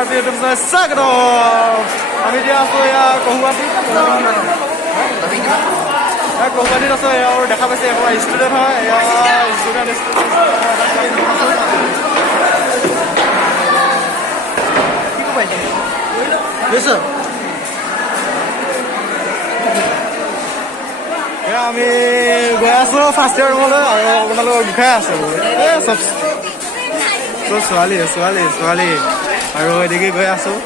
Bharati YouTube channel স্বাগতম। আমি এতিয়া আছোঁ এয়া কহুৱাটীত আছোঁ এয়া আৰু দেখা পাইছে এবাৰ ষ্টুডেণ্ট হয় এয়া ষ্টুডেণ্ট কি ক'ব বুজিছ এয়া আমি গৈ আছোঁ ফাৰ্ষ্ট ইয়াৰ ৰুমলৈ আৰু আপোনালোকক দেখাই আছোঁ এই চব ছোৱালী আৰু এদিকে গৈ আছোঁ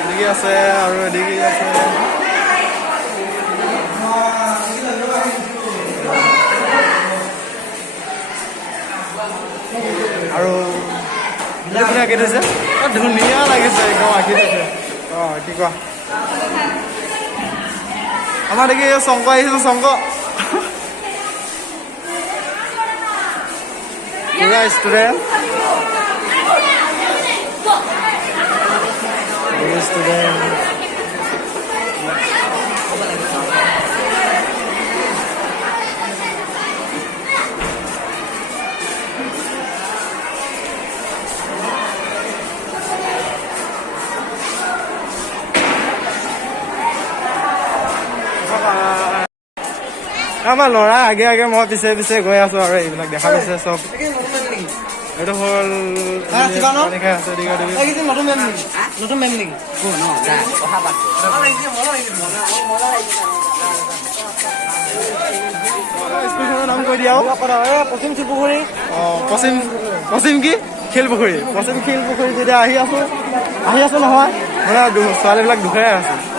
এদিকে আছে আৰু এদিকে আছে আৰু আঁকি থৈছে ধুনীয়া লাগিছে একদম আঁকি থৈছে অঁ কি কোৱা আমাৰ দেখি শংক আহিছোঁ শংক পুৰা ষ্টুডেণ্ট আমাৰ ল'ৰা আগে আগে মই পিছে পিছে গৈ আছো আৰু এইবিলাক দেখা পাইছে চব এইটো হ'ল স্কুলখনৰ নাম কৈ দিয়া পশ্চিম শিলপুখুৰী পশ্চিম কি শিলপুখুৰী পশ্চিম শিলপুখুৰী যেতিয়া আহি আছো নহয় মানে ছোৱালীবিলাক দুখাই আছে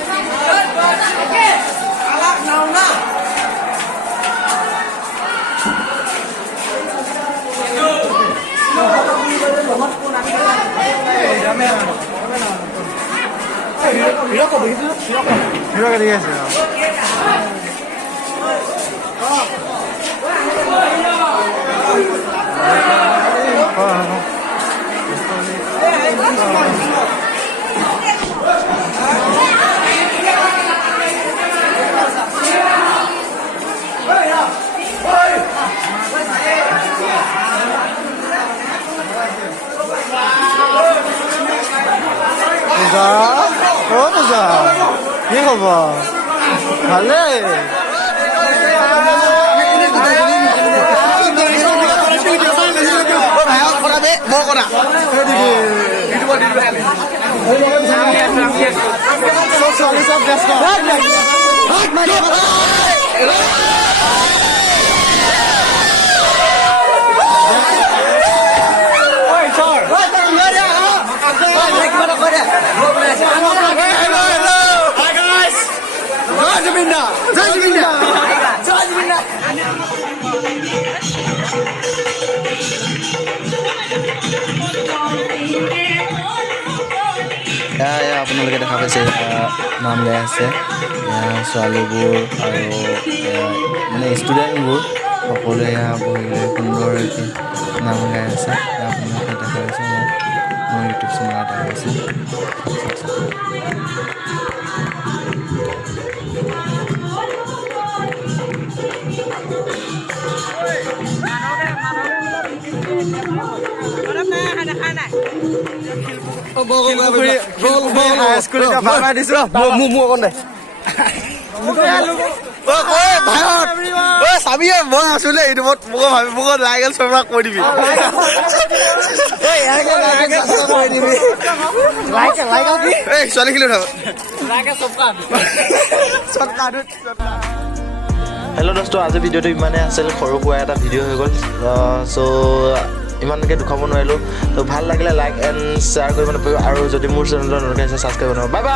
Mira que digas, কি খবৰ ভালে আপোনালোকে দেখা পাইছে নাম গাই আছে ছোৱালীবোৰ আৰু মানে ষ্টুডেণ্টবোৰ সকলোৱে বহি সুন্দৰকৈ নাম গাই আছে আপোনালোকে দেখা পাইছে মোৰ ইউটিউব চেনেলত দেখা পাইছে চাবি মই আছো দেই ইউটিউবত মোক লাইক চবৰা কৈ দিবি ছোৱালী খিলি হেল্ল' দোস্ত আজি ভিডিঅ'টো ইমানেই আছিল সৰু সুৰা এটা ভিডিঅ' হৈ গ'ল চ' ইমানকৈ দুখাব নোৱাৰিলোঁ তো ভাল লাগিলে লাইক এণ্ড শ্বেয়াৰ কৰিব নাপাব আৰু যদি মোৰ চেনেলটো নতুনকৈ আছে ছাবস্ক্ৰাইব কৰিব বাই বাই